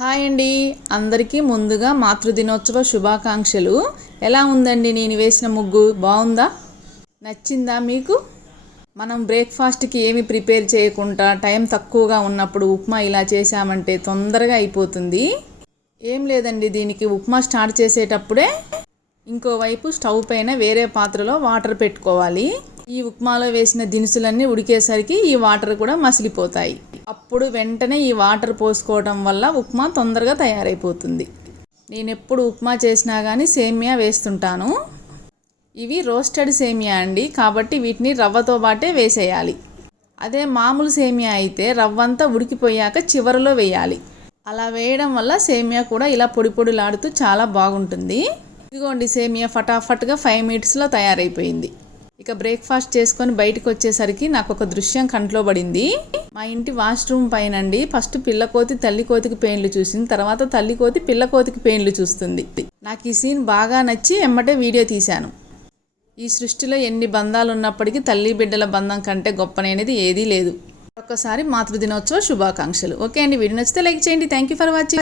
Hi అండి, అందరికీ ముందుగా మాతృదినోత్సవ శుభాకాంక్షలు. ఎలా ఉందండి నేను వేసిన ముగ్గు? బాగుందా? నచ్చిందా మీకు? మనం బ్రేక్ఫాస్ట్కి ఏమి ప్రిపేర్ చేయకుండా టైం తక్కువగా ఉన్నప్పుడు ఉప్మా ఇలా చేసామంటే తొందరగా అయిపోతుంది. ఏం లేదండి, దీనికి ఉప్మా స్టార్ట్ చేసేటప్పుడే ఇంకోవైపు స్టవ్ పైన వేరే పాత్రలో వాటర్ పెట్టుకోవాలి. ఈ ఉప్మాలో వేసిన దినుసులన్నీ ఉడికేసరికి ఈ వాటర్ కూడా మసిలిపోతాయి. అప్పుడు వెంటనే ఈ వాటర్ పోసుకోవడం వల్ల ఉప్మా తొందరగా తయారైపోతుంది. నేను ఎప్పుడు ఉప్మా చేసినా కానీ సేమియా వేస్తుంటాను. ఇవి రోస్టెడ్ సేమియా అండి, కాబట్టి వీటిని రవ్వతో పాటే వేసేయాలి. అదే మామూలు సేమియా అయితే రవ్వంతా ఉడికిపోయాక చివరిలో వేయాలి. అలా వేయడం వల్ల సేమియా కూడా ఇలా పొడి పొడిలాడుతూ చాలా బాగుంటుంది. ఇదిగోండి, సేమియా ఫటాఫట్గా 5 మినిట్స్లో తయారైపోయింది. ఇక బ్రేక్ఫాస్ట్ చేసుకొని బయటకు వచ్చేసరికి నాకు ఒక దృశ్యం కంట్లో పడింది. మా ఇంటి వాష్రూమ్ పైనండి ఫస్ట్ పిల్లకోతి తల్లికోతికి పెయిన్లు చూసింది, తర్వాత తల్లికోతి పిల్లకోతికి పెయిన్లు చూస్తుంది. నాకు ఈ సీన్ బాగా నచ్చి ఎమ్మటే వీడియో తీశాను. ఈ సృష్టిలో ఎన్ని బంధాలు ఉన్నప్పటికీ తల్లి బిడ్డల బంధం కంటే గొప్పనైనది ఏదీ లేదు. ఒక్కసారి మాతృదినోత్సవ శుభాకాంక్షలు. ఓకే అండి, వీడియో నచ్చితే లైక్ చేయండి. Thank you for watching.